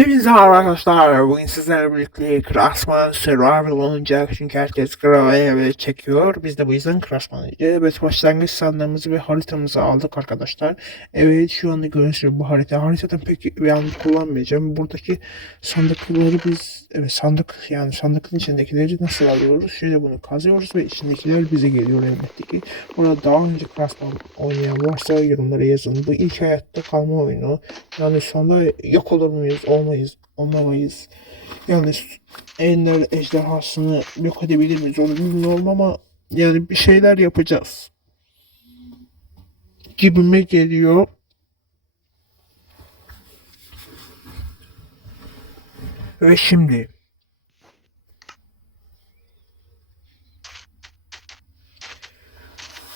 Hepinize merhaba arkadaşlar. Bugün sizlerle birlikte Craftsman Survival oynayacak. Çünkü herkes Grava'ya ve çekiyor. Biz de bu yüzden Craftsman oynayacağız. Evet başlangıç sandığımızı ve haritamızı aldık arkadaşlar. Evet şu anda gibi bu harita. Haritadan pek yani kullanmayacağım. Buradaki sandıkları biz evet sandık yani sandıkın içindekileri nasıl alıyoruz? Şöyle bunu kazıyoruz ve içindekiler bize geliyor elbette ki. Burada daha önce Craftsman oynayan varsa yorumlara yazın. Bu ilk hayatta kalma oyunu. Yani sonra yok olur muyuz? Olmayız. Olmamayız. Yani Ender ejderhasını yok edebilir miyiz? Onu bilmiyorum ama yani bir şeyler yapacağız. Gibime geliyor. Ve şimdi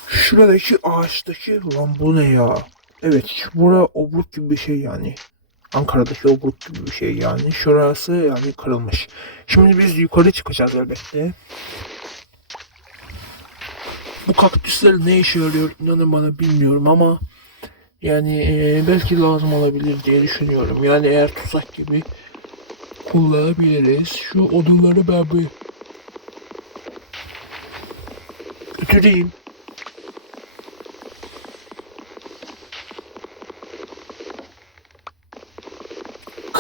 şuradaki ağaçtaki lan bu ne ya? Evet, bura obruk gibi bir şey yani. Ankara'daki obruk gibi bir şey yani. Şurası yani kırılmış. Şimdi biz yukarı çıkacağız elbette. Bu kaktüsler ne işe yarıyor inanın bana bilmiyorum ama yani e, belki lazım olabilir diye düşünüyorum. Yani eğer tuzak gibi kullanabiliriz. Şu odunları ben bir götüreyim.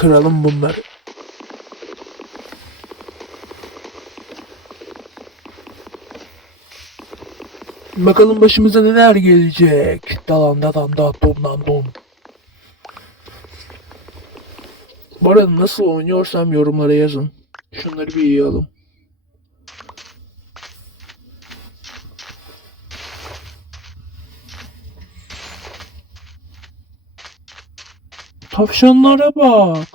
Kıralım bunları. Bakalım başımıza neler gelecek. Dalan dadan da dondan don. Bu arada nasıl oynuyorsam yorumlara yazın. Şunları bir yiyelim. Tavşanlara bak.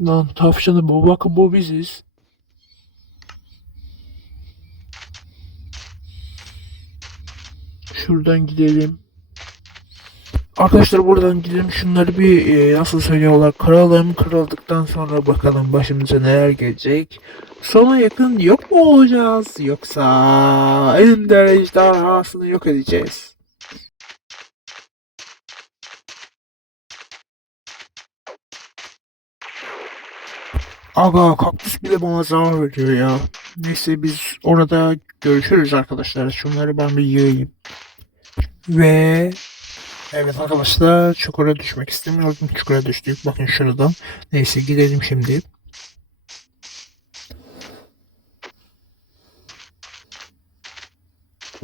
Lan tavşanı bu bakın bu biziz. Şuradan gidelim. Arkadaşlar buradan gidelim şunları bir e, nasıl söylüyorlar kıralım kırıldıktan sonra bakalım başımıza neler gelecek. Sona yakın yok mu olacağız yoksa Ender ejderhasını yok edeceğiz. Aga kaktüs bile bana zarar veriyor ya. Neyse biz orada görüşürüz arkadaşlar. Şunları ben bir yiyeyim. Ve evet arkadaşlar çukura düşmek istemiyordum. Çukura düştük. Bakın şuradan. Neyse gidelim şimdi.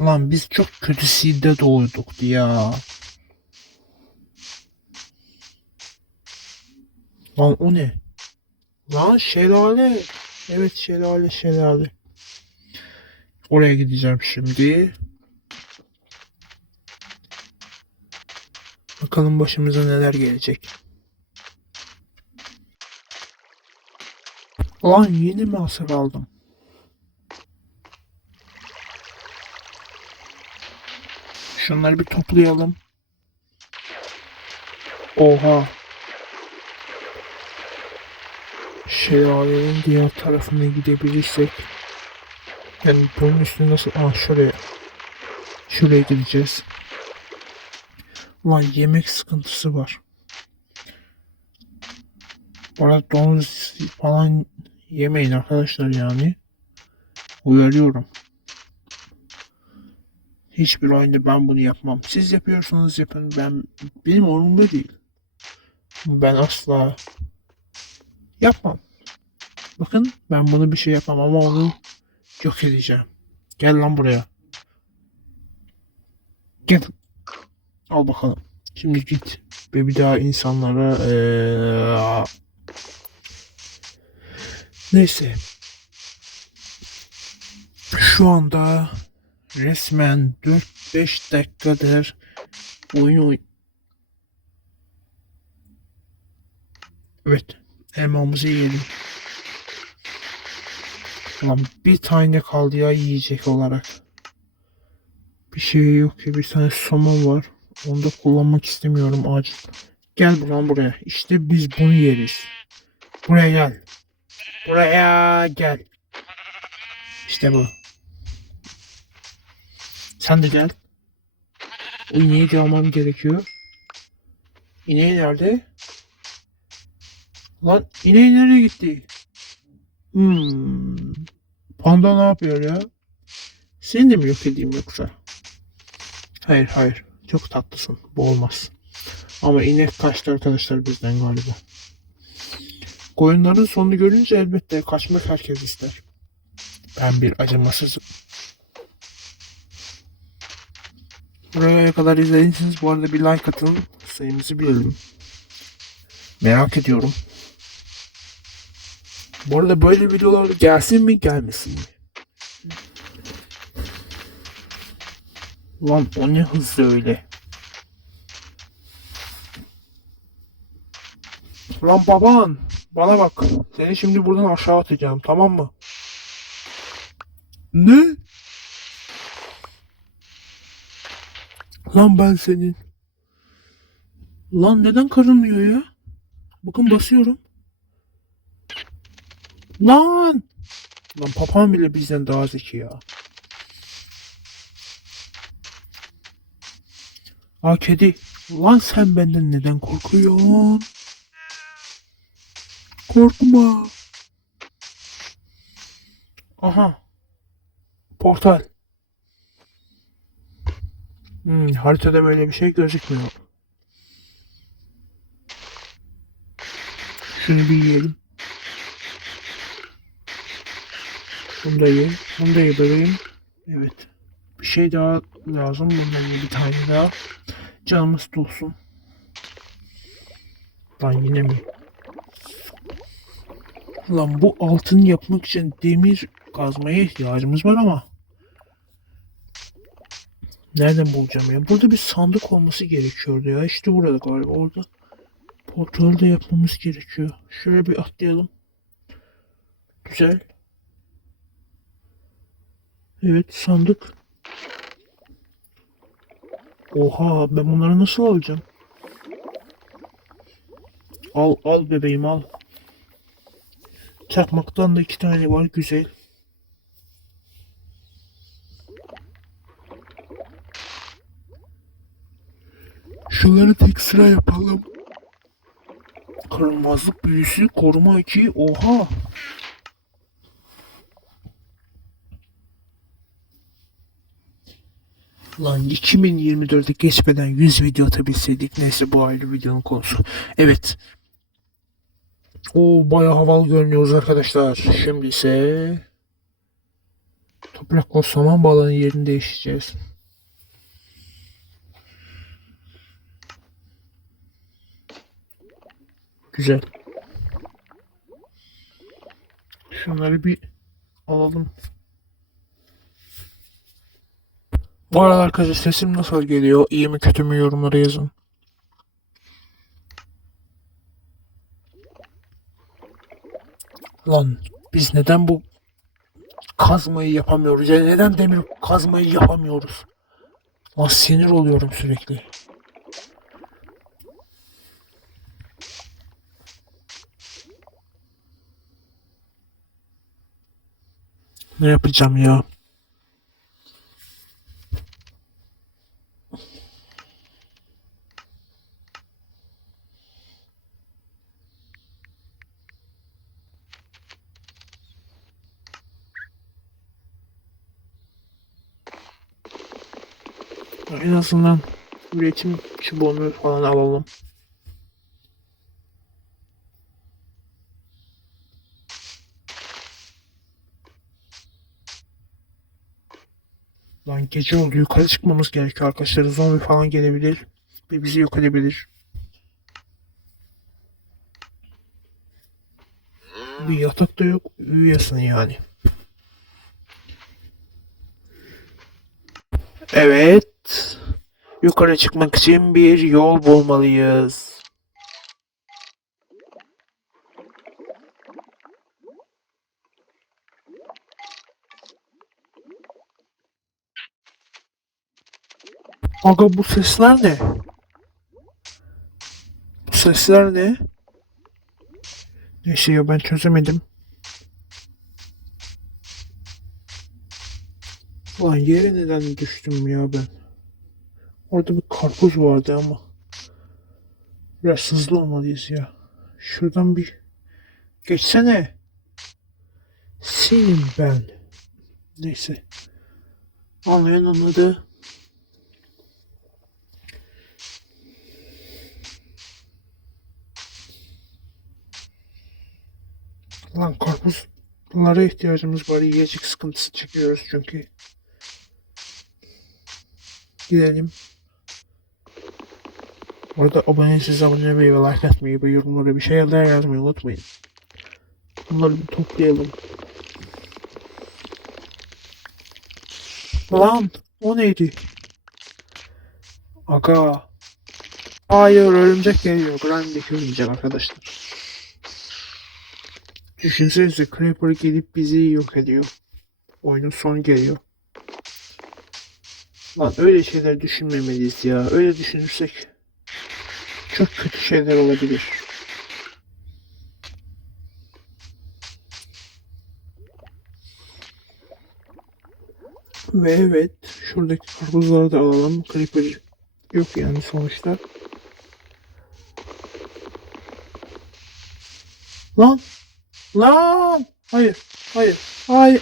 Lan biz çok kötü seed'de doğduk ya. Lan o ne? Lan şelale. Evet şelale şelale. Oraya gideceğim şimdi. Bakalım başımıza neler gelecek. Lan yeni mi aldım? Şunları bir toplayalım. Oha. Şelalenin diğer tarafına gidebilirsek. Yani bunun üstüne nasıl... Aa şuraya. Şuraya gideceğiz. Ulan yemek sıkıntısı var. Bu domuz falan yemeyin arkadaşlar yani. Uyarıyorum. Hiçbir oyunda ben bunu yapmam. Siz yapıyorsanız yapın. Ben benim umurumda değil. Ben asla yapmam. Bakın ben bunu bir şey yapmam ama onu yok edeceğim. Gel lan buraya. Gel. Al bakalım. Şimdi git ve bir daha insanlara eee, neyse şu anda resmen 4-5 dakikadır oyun oyn Evet elmamızı yiyelim. Lan bir tane kaldı ya yiyecek olarak. Bir şey yok ki bir tane somon var. Onu da kullanmak istemiyorum acil. Gel buradan buraya. İşte biz bunu yeriz. Buraya gel. Buraya gel. İşte bu. Sen de gel. İğneyi de almam gerekiyor. İneği nerede? Lan ineği nereye gitti? Hmm. Panda ne yapıyor ya? Seni de mi yok edeyim yoksa? Hayır hayır. Çok tatlısın. Bu olmaz. Ama inek kaçtı arkadaşlar bizden galiba. Koyunların sonunu görünce elbette kaçmak herkes ister. Ben bir acımasızım. Buraya kadar izlediyseniz bu arada bir like atın. Sayımızı bilelim. Merak ediyorum. Bu arada böyle videolar gelsin mi gelmesin mi? Lan o ne hızlı öyle. Lan baban bana bak. Seni şimdi buradan aşağı atacağım tamam mı? Ne? Lan ben senin. Lan neden karınmıyor ya? Bakın basıyorum. Lan! Lan papağan bile bizden daha zeki ya. Aa kedi. Lan sen benden neden korkuyorsun? Korkma. Aha. Portal. Hmm, haritada böyle bir şey gözükmüyor. Şunu bir yiyelim. Şunu da ye. Bunu da ye. Evet. Bir şey daha lazım. Bundan bir tane daha. Canımız dolsun. Lan yine mi? Lan bu altın yapmak için demir kazmaya ihtiyacımız var ama nereden bulacağım ya? Burada bir sandık olması gerekiyordu ya. İşte burada galiba. Orada portal da yapmamız gerekiyor. Şöyle bir atlayalım. Güzel. Evet sandık. Oha ben bunları nasıl alacağım? Al al bebeğim al. Çakmaktan da iki tane var güzel. Şunları tek sıra yapalım. Kırılmazlık büyüsü koruma 2 oha. Lan 2024'e geçmeden 100 video atabilseydik. Neyse bu ayrı videonun konusu. Evet. O bayağı havalı görünüyoruz arkadaşlar. Şimdi ise toprakla saman balığının yerini değiştireceğiz. Güzel. Şunları bir alalım. Bu arada arkadaşlar sesim nasıl geliyor? İyi mi kötü mü yorumlara yazın. Lan biz neden bu kazmayı yapamıyoruz? Yani neden demir kazmayı yapamıyoruz? Lan sinir oluyorum sürekli. Ne yapacağım ya? En azından üretim çubuğunu falan alalım. Lan gece oldu yukarı çıkmamız gerekiyor arkadaşlar. Zombi falan gelebilir ve bizi yok edebilir. Bir yatak da yok. Uyuyasın yani. Evet. Yukarı çıkmak için bir yol bulmalıyız. Aga bu sesler ne? Bu sesler ne? Neyse ya ben çözemedim. Lan yere neden düştüm ya ben? Orada bir karpuz vardı ama. Biraz hızlı olmalıyız ya. Şuradan bir geçsene. Senin ben. Neyse. Anlayan anladı. Lan karpuzlara ihtiyacımız var. Yiyecek sıkıntısı çekiyoruz çünkü. Gidelim. Orada abone siz abone olmayı ve like atmayı ve yorumlara bir şeyler yazmayı unutmayın. Bunları bir toplayalım. Lan o neydi? Aga. Hayır örümcek geliyor. Grand'deki örümcek arkadaşlar. Düşünsenize Creeper gelip bizi yok ediyor. Oyunun sonu geliyor. Lan öyle şeyler düşünmemeliyiz ya. Öyle düşünürsek çok kötü şeyler olabilir. Ve evet, şuradaki karpuzları da alalım. Creeper yok yani sonuçta. Lan! Lan! Hayır, hayır, hayır.